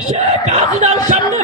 শেখ হাসিনার সামনে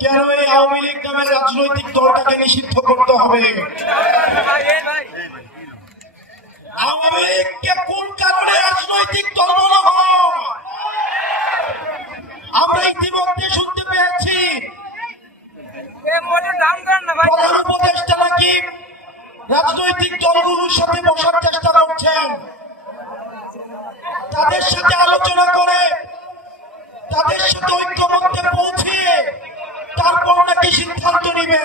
কেন এই আওয়ামী লীগ নামের রাজনৈতিক দলটাকে নিষিদ্ধ করতে হবে? আওয়ামী লীগকে কোন কারণে রাজনৈতিক সিদ্ধান্ত নিবে।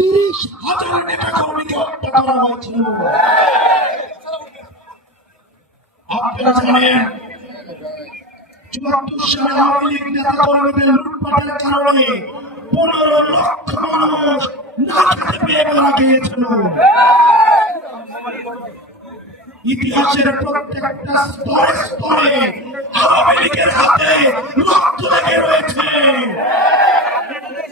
তিরিশ হাজার নেতা সালে আওয়ামী মারা গিয়েছিল। ইতিহাসের প্রত্যেকটা স্তরে স্তরে আওয়ামী লীগের হাতে রক্ত লেগে রয়েছে।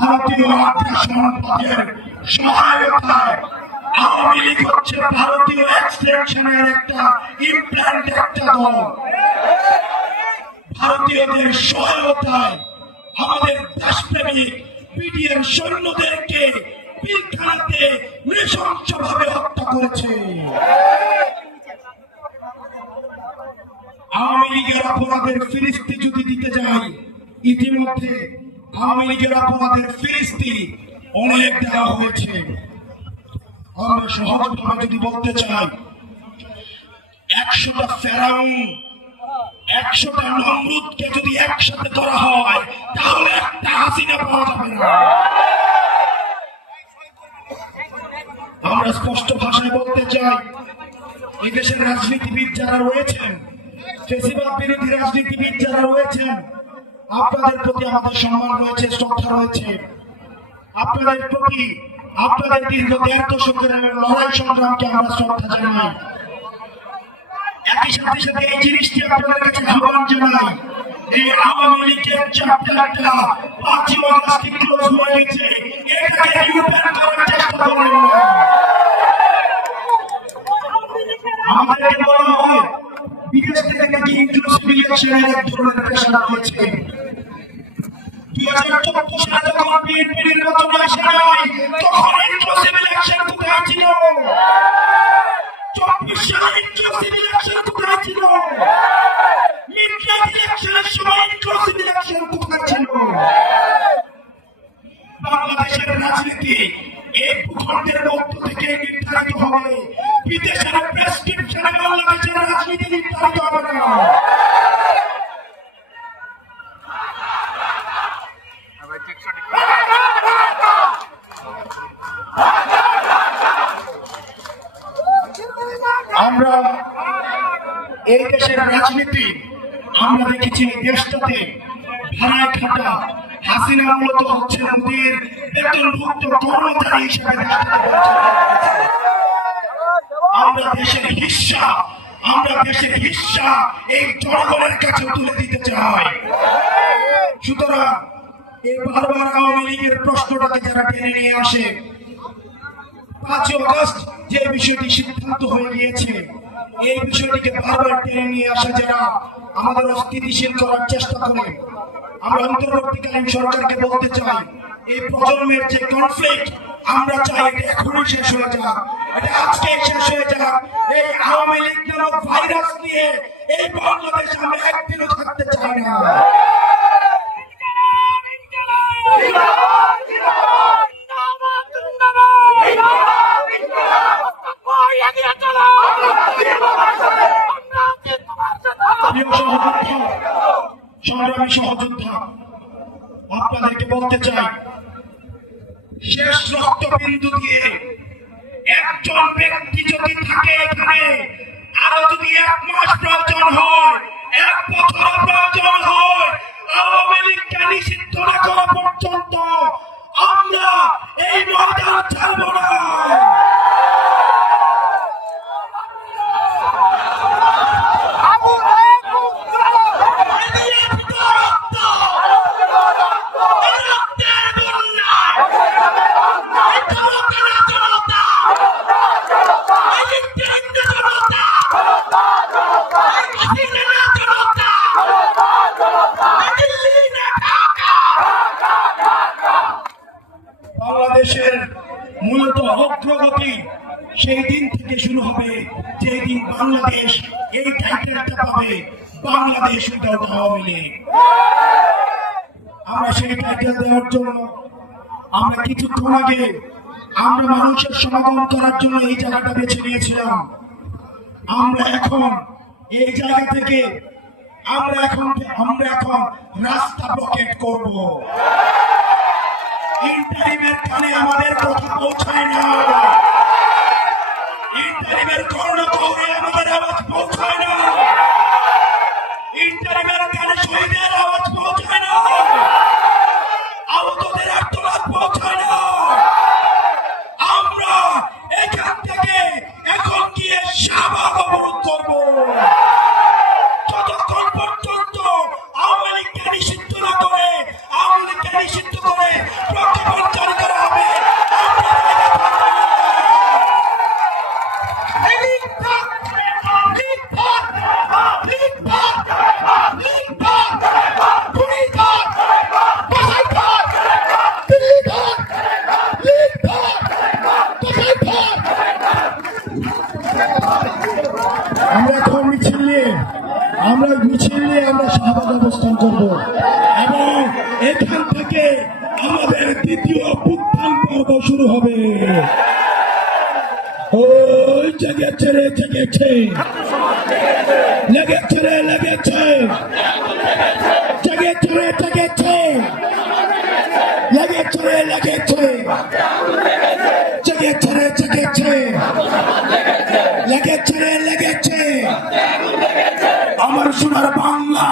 ভারতীয় পথের সহায়তায় আওয়ামী লীগ হচ্ছে ভারতীয় এক্সটেনশনের একটা ইমপ্ল্যান্ট একটা দল। ভারতীয়দের সহায়তায় আমাদের দেশপ্রেমিক বিডিএম সৈন্যদেরকে পিলখানাতে নৃশংসভাবে হত্যা করেছে। আওয়ামী লীগের অপরাধের ফিরিস্তি যদি দিতে যাই ইতিমধ্যে আওয়ামী লীগের অপরাধের ফিরিস্তি অনেক দেওয়া হয়েছে। আমরা সহজভাবে যদি বলতে চাই, একশোটা ফেরাউন, একশোটা নমরুদকে যদি একসাথে করা হয়, তাহলে একটা হাসিনা পাওয়া যাবে না। আমরা স্পষ্ট ভাষায় বলতে চাই, এই দেশের রাজনীতিবিদ যারা রয়েছেন, ফেসিবাদ বিরোধী রাজনীতিবিদ যারা রয়েছেন আপনাদের প্রতি আমাদের সম্মান রয়েছে, শ্রদ্ধা রয়েছে। আপনাদের প্রতি, আপনাদের দীর্ঘ দেড় দশকের লড়াই সংগ্রামকে আমরা শ্রদ্ধা জানাই। একই সাথে সাথে এই জিনিসটি আপনাদের কাছে আহ্বান জানাই, এই আওয়ামী লীগের চ্যাপ্টারটা পাঁচই অগাস্টে ক্লোজ হয়ে গেছে। এটাকে করার চেষ্টা আমাদেরকে বলা হয়, বিদেশ থেকে নাকি ইনক্লুসিভ ইলেকশনের এক ধরনের প্রেশার রয়েছে। চব্বিশ সালে বাংলাদেশের রাজনীতি এই ভূখণ্ডের মধ্য থেকে নির্ধারিত হবে বিদেশের প্রেসক্রিপশনে বাংলাদেশের রাজনীতি নির্ধারিত হবে না আমরা এই দেশের রাজনীতি, আমরা দেখেছি এই দেশটাতে ভাড়ায় খাটা হাসিনা মূলত হচ্ছে মোদীর বেতনভুক্ত কর্মচারী হিসেবে। আমরা দেশের হিস্সা, আমরা দেশের হিস্সা এই জনগণের কাছে তুলে দিতে চাই সুতরাং এই বারবার আওয়ামী লীগের প্রশ্নটাকে যারা টেনে নিয়ে আসে পাঁচই অগস্ট যে বিষয়টি সিদ্ধান্ত হয়ে গিয়েছে, এই বিষয়টিকে বারবার টেনে নিয়ে আসা যারা আমাদের অস্থিতিশীল করার চেষ্টা করে, আমরা অন্তর্বর্তীকালীন সরকারকে বলতে চাই, এই প্রজন্মের যে কনফ্লিক্ট আমরা চাই এটা এখনই শেষ হয়ে যাক, এটা আজকে শেষ হয়ে যাক। এই আওয়ামী লীগ ভাইরাস নিয়ে এই বাংলাদেশ আমরা একদিনও থাকতে চাই না। শেষ রক্তবিন্দু দিয়ে একজন ব্যক্তি যদি থাকে এখানে, আরও যদি এক মাস প্রয়োজন হয়, এক বছর প্রয়োজন হয়, আওয়ামী লীগকে নিষিদ্ধ না করা পর্যন্ত আমরা এই ময়দান ছাড়ব না বাংলাদেশের মূলত অগ্রগতি সেই দিন থেকে শুরু হবে যেই দিন বাংলাদেশ এই টাইটেলটা পাবে বাংলাদেশ উইদাউট আওয়ামী লীগ। আমরা সেই টাইটেল দেওয়ার জন্য, আমরা কিছুক্ষণ আগে আমরা মানুষের সমাগম করার জন্য এই জায়গাটা বেছে নিয়েছিলাম। আমরা এখন এই জায়গা থেকে, আমরা এখন আমরা এখন রাস্তা ব্লকেট করব। ইন্টারিমের কানে আমাদের কথা পৌঁছায় না। ইন্টারিমের কর্ণকৌরে আমাদের আওয়াজ পৌঁছায় না ইন্টারিমের কানে শহীদের আওয়াজ পৌঁছায় না আহতদের আত্মনাদ পৌঁছায় না আমরা এখান থেকে এখন গিয়ে শাহবাগ অবরোধ করব যতক্ষণ পর্যন্ত আওয়ামী লীগকে নিষিদ্ধ না করে আওয়ামী লীগকে নিষিদ্ধ করে প্রজ্ঞাপন জারি করা হবে আমরা জায়গা থাকব না। লীগ ভাগ, লীগ ভাগ, লীগ ভাগ, লীগ ভাগ, খুনি ভাগ, বাসাই ভাগ, দিল্লি ভাগ, লীগ ভাগ, বাসাই ভাগ। আমরা এখন মিছিল নিয়ে আমরা মিছিল নিয়ে আমরা শাহবাগ অবস্থান করব এবং এখান থেকে আমাদের দ্বিতীয় বুদ্ধান পর্ব শুরু হবে ওই জেগেছে রে জেগেছে লেগেছে রে লেগেছে জেগেছে রে জেগেছে লেগেছে রে লেগেছে জেগেছে রে জেগেছে লেগেছে রে লেগেছে আমার সোনার বাংলা।